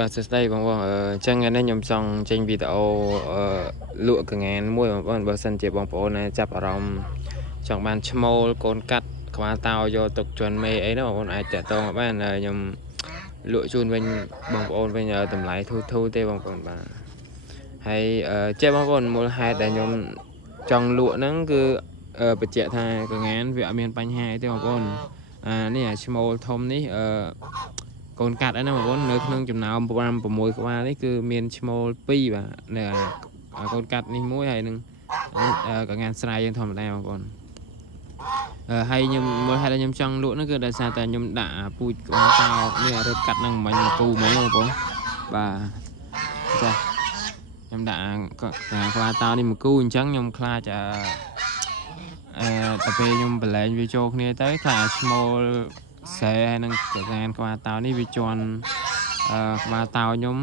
បាទសួស្តីបងប្អូនអញ្ចឹងថ្ងៃនេះខ្ញុំចង់ចេញវីដេអូលក់កង្ហានមួយបងប្អូនបើសិនជាបងប្អូនចាប់អារម្មណ៍ចង់បានឈ្មោលកូនកាត់ក្បាលតោយកទុកជន់មេអីណាបងប្អូនអាចតាក់ទងបានខ្ញុំលក់ជូនវិញបងប្អូនវិញតម្លៃធូរទេបងប្អូនបាទហើយចេះបងប្អូនមូលហេតុដែលខ្ញុំចង់លក់ហ្នឹងគឺបញ្ជាក់ថាកង្ហានវាអត់មានបញ្ហាអីទេបងប្អូននេះឈ្មោលធំនេះកូនកាត់ហ្នឹងបងប្អូននៅក្នុងចំណោម5 6ក្បាលនេះគឺមានឈ្មោល2បាទនៅកូនកាត់នេះមួយហើយនឹងកងានស្រ័យយើងធម្មតាបងប្អូនហើយខ្ញុំមើលហេតុតែខ្ញុំចង់លក់ហ្នឹងគឺដោយសារតែខ្ញុំដាក់ពូជក្បាលតោនេះរត់កាត់នឹងមិញមកគូមិញបងប្អូនបាទចាខ្ញុំដាក់ក្បាលតោនេះមកគូអញ្ចឹងខ្ញុំខ្លាចតែពេលខ្ញុំបលែងវាចូលគ្នាទៅខ្លាចឈ្មោលស្រែហើយនឹងកងានក្បាលតោនេះវាជន់ក្បាលតោខ្ញុំ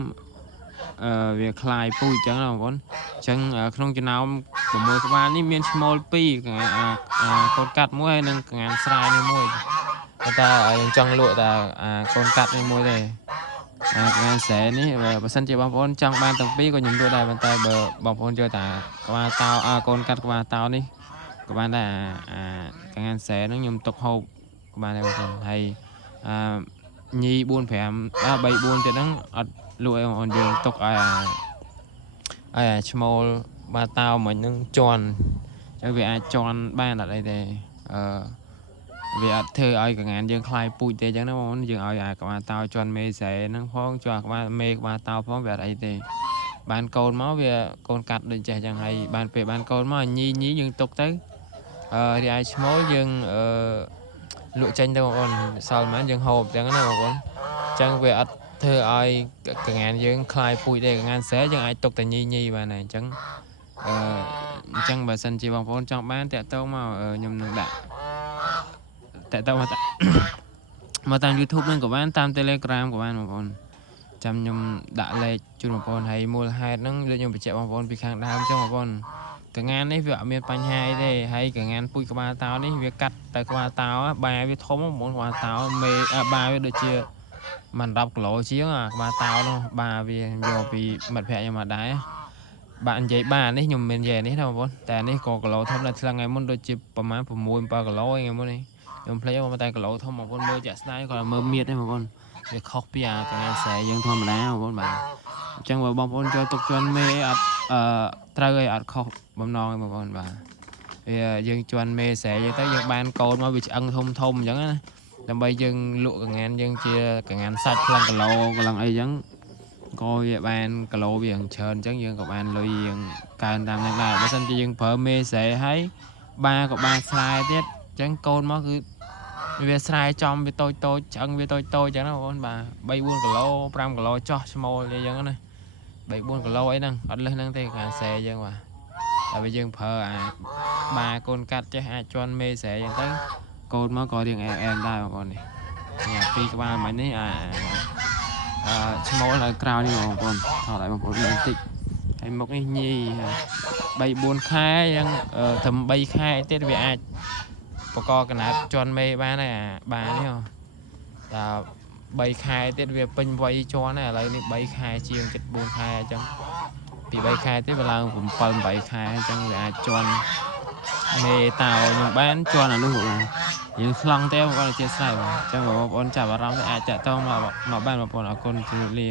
វាคลายពូជអញ្ចឹងណាបងប្អូនអញ្ចឹងក្នុងចំណោម6ក្បាលនេះមានឈ្មោល2កូនកាត់មួយហើយនឹងកងានស្រែនេះមួយតែខ្ញុំចង់លក់តែកូនកាត់នេះមួយទេកងានស្រែនេះបើសិនជាបងប្អូនចង់បានទាំងពីរក៏ខ្ញុំលក់ដែរប៉ុន្តែបើបងប្អូនចូលតែក្បាលតោកូនកាត់ក្បាលតោនេះក៏បានដែរកងានស្រែហ្នឹងខ្ញុំទុកហូបក៏បានដែរបងប្អូនហើយញី4 5 3 4ទៀតហ្នឹងអត់លក់ឲ្យបងប្អូនយើងទុកឲ្យឈ្មោលបាតោមិញហ្នឹងជន់ចឹងវាអាចជន់បានអត់អីទេវាអត់ធ្វើឲ្យកងានយើងคลายពូជទេចឹងណាបងប្អូនយើងឲ្យក្បាលតោជន់មេស្រែហ្នឹងផងជន់ក្បាលមេក្បាលតោផងវាអត់អីទេបានកូនមកវាកូនកាត់ដូចចេះចឹងហើយបានពេលបានកូនមកញីយើងទុកទៅរីឯឈ្មោលយើងលក់ចេញទៅបងប្អូនសល់មិនយើងហូបចឹងណាបងប្អូនចឹងវាអត់ធ្វើឲ្យកងានយើងคลายពូជទេកងានស្រែយើងអាចទុកតែញីបានដែរអញ្ចឹងបើសិនជាបងប្អូនចង់បានតាក់ទងមកខ្ញុំនឹងដាក់តាក់ទងមកតាម YouTube នឹងក៏បានតាម Telegram ក៏បានបងប្អូនចាំខ្ញុំដាក់លេខជូនបងប្អូនហើយមូលហេតុហ្នឹងខ្ញុំបញ្ជាក់បងប្អូនពីខាងដើមចឹងបងប្អូនកងាននេះវាអត់មានបញ្ហាអីទេហើយកងានពូជក្បាលតោនេះវាកាត់តែក្បាលតោបាវាធំបងប្អូនក្បាលតោមេបាវាដូចជាមិន10គីឡូជាងក្បាលតោនោះបាវាយកពីមិត្តភ័ក្ដិខ្ញុំមកដែរបាទនិយាយបានេះខ្ញុំមិននិយាយនេះណាបងប្អូនតែនេះក៏គីឡូធំដែរថ្លឹងថ្ងៃមុនដូចជាប្រហែល6 7គីឡូថ្ងៃមុននេះខ្ញុំភ្លេចមកតែគីឡូធំបងប្អូនមើលចាក់ស្ដាយគាត់មើលមៀតទេបងប្អូនវាខុសពីកងានស្រែយើងធម្មតាបងប្អូនបាទអញ្ចឹងបើបងប្អូនចូលទុកជន់មេអត់ត្រូវឲ្យអត់ខុសបំណងទេបងប្អូនបាទវាយើងជន់មេស្រែយើងទៅយើងបានកូនមកវាឆ្អឹងធំអញ្ចឹងណាដើម្បីយើងលក់កងានយើងជាកងានសាច់ខ្លឹងគីឡូកន្លងអីអញ្ចឹងក៏វាបានគីឡូវាច្រើនអញ្ចឹងយើងក៏បានលុយយើងកើនតាមនឹងដែរបើមិនជាយើងប្រើមេស្រែហើយបាក៏បានស្រែទៀតអញ្ចឹងកូនមកគឺវាស្រែចំវាតូចឆ្អឹងវាតូចអញ្ចឹងណាបងប្អូនបាទ3 4គីឡូ5គីឡូចោះឈ្មោលអីអញ្ចឹងណា3 4គីឡូអីហ្នឹងអត់លើសហ្នឹងទេកងានស្រែយើងបាទតែបើយើងប្រើបាកូនកាត់ចេះអាចជន់មេស្រែអញ្ចឹងទៅកូនមកក៏រៀងអែមដែរបងប្អូននេះពីក្បាលមិញនេះឈ្មោលឲ្យក្រៅនេះបងប្អូនថតឲ្យបងប្អូនមើលបន្តិចហើយមុខនេះញី3 4ខែយ៉ាងត្រឹម3ខែទៀតវាអាចបកកណាត់ជន់មេបានហើយបានេះតែ3ខែទៀតវាពេញវ័យជន់ហើយឥឡូវនេះ3ខែជាងចិត្ត4ខែអញ្ចឹងពី3ខែទៀតវាឡើង7 8ខែអញ្ចឹងវាអាចជន់មេតោខ្ញុំបានជន់អានោះយើងឆ្លងទេបងប្អូនជាស្រ័យបាទអញ្ចឹងបងប្អូនចាប់អារម្មណ៍អាចតាក់ទងមកបានបងប្អូនអរគុណជម្រាបលា